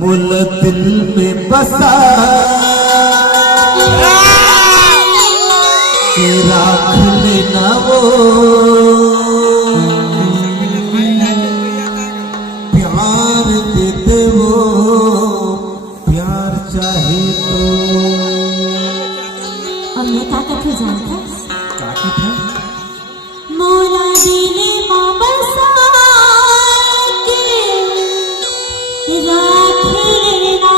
मुल दिल में बसा के राख लेना वो प्यार देते वो प्यार चाहे तो। और मैं क्या कहती जानता था मोरा दिले माँ बसा के राख लेना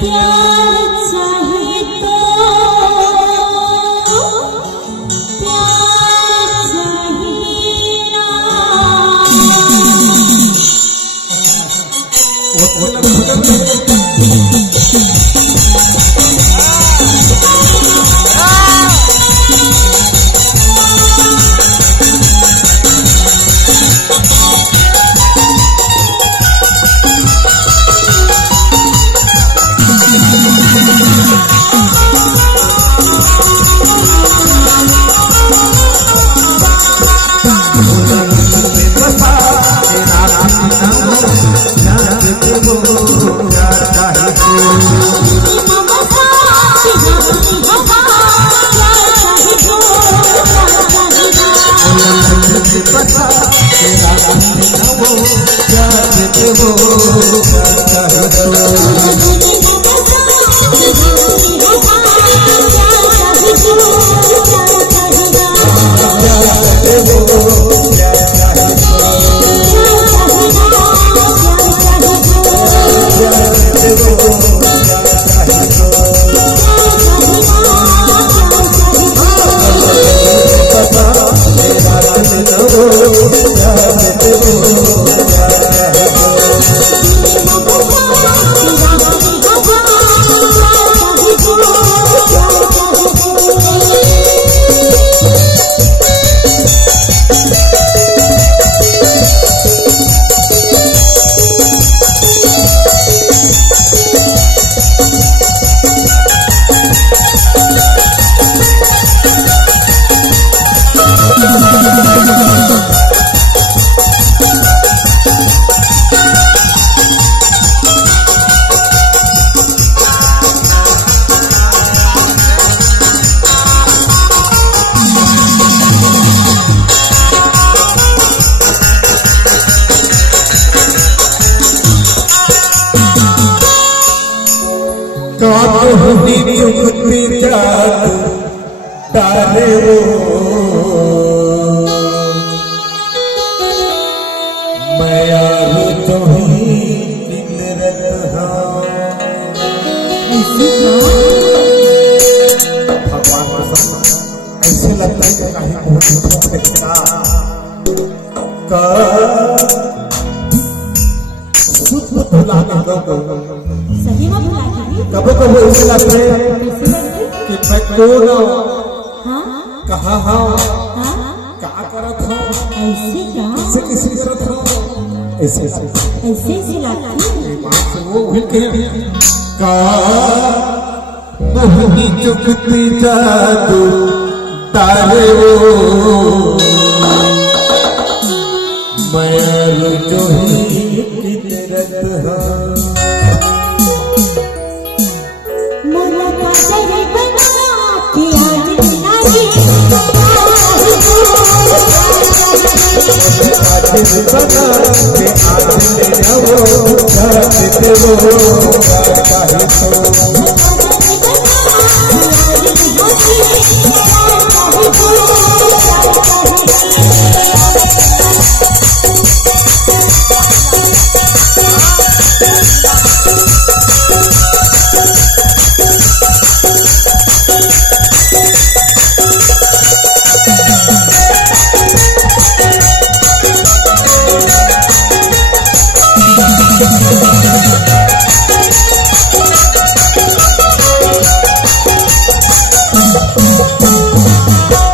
प्यार चाहे तो प्यार चाहे चुकती जादू डाले वो मैं यार तो ही फितरत भगवान ऐसे लगता है कभी कभी ऐसे लगता है कि मैं कौन कहा क्या करत हूँ ऐसे किसी करत हूँ ऐसे वो का मोहनी चुकती जादू तारे वो मैं जो ही फितरत हाँ